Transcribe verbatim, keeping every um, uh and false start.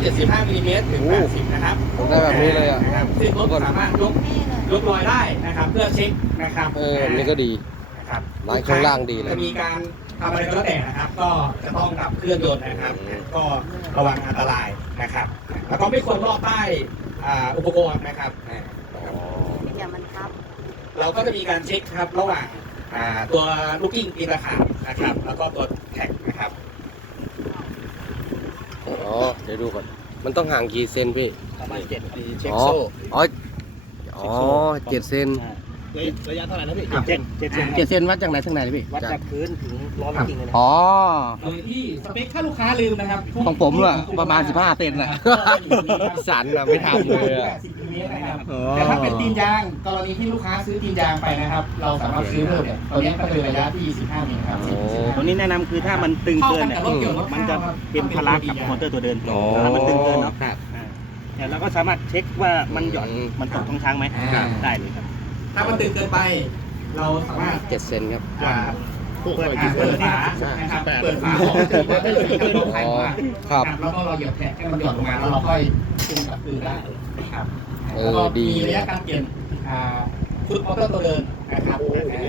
จ็ดสิบห้ามิลลิเมตรถึงแปดสิบนะครับได้แบบนี้เลยอ่ะนะครับซึ่งรถสามารถยกยกลอยได้นะครับเพื่อเช็คนะครับเออนี่ก็ดีนะครับลายข้างล่างดีเลยจะมีการทำอะไรก็แล้วแต่นะครับ ก็จะต้องดับเครื่องยนต์นะครับ ก็ระวังอันตรายนะครับ แล้วก็ไม่ควรลอดใต้อ่าอุปกรณ์นะครับอย่ามันทับเราก็จะมีการเช็คครับระหว่างอ่าตัวลูกกิ้งตีนตะขาบนะครับ แล้วก็ตัวแท็กนะครับอ๋อเดี๋ยวดูก่อนมันต้องห่างกี่เซนพี่ประมาณเจ็ดปีเช็คอ๋อโซ่อ๋ออ๋อเจ็ดเซนระยะเท่าไหร่นะพี่เจ็ดเจ็ดเซนเจ็ดเซนวัดจากไหนถึงไหนพี่วัดจากพื้นถึงล้อลูกกิ้งเลยนะอ๋อโดยที่สเปคถ้าลูกค้าลืมนะครับของผมอะประมาณสิบห้าเซนแหละสันอะไม่ทำเลยอะแปดสิบมิลลิเมตรนะครับแต่ถ้าเป็นตีนยางกรณีที่ลูกค้าซื้อตีนยางไปนะครับ เราสามารถซื้อเพิ่มเนี่ยตัวนี้ก็เป็นระยะที่สิบห้ามิลครับโอ้ตัวนี้แนะนำคือถ้ามันตึงเกินเนี่ยเข้ากับรถเกี่ยวรถมันจะเป็นพละกับมอเตอร์ตัวเดินอ๋อถ้ามันตึงเกินเนาะอ่าเนี่ยเราก็สามารถเช็คว่ามันหย่อนอืมมันตกท้องช้างไหมครับได้เลยครับถ้ามันตึงเกินไป เราสามารถเจ็ดเซนครับอ่าเปิดเปิดฝานะครับเปิดฝาของตีว่าได้สีกับลมไฟมาครับแล้วก็เราเหยียบแท็กให้มันหย่อนลงมาแล้วเราค่อยดึงกลับคืนได้นะครับเอแล้วอก็ดีมีระยะการเปลี่ยนอ่าฟุตมอเตอร์ตัวเดินนะครับ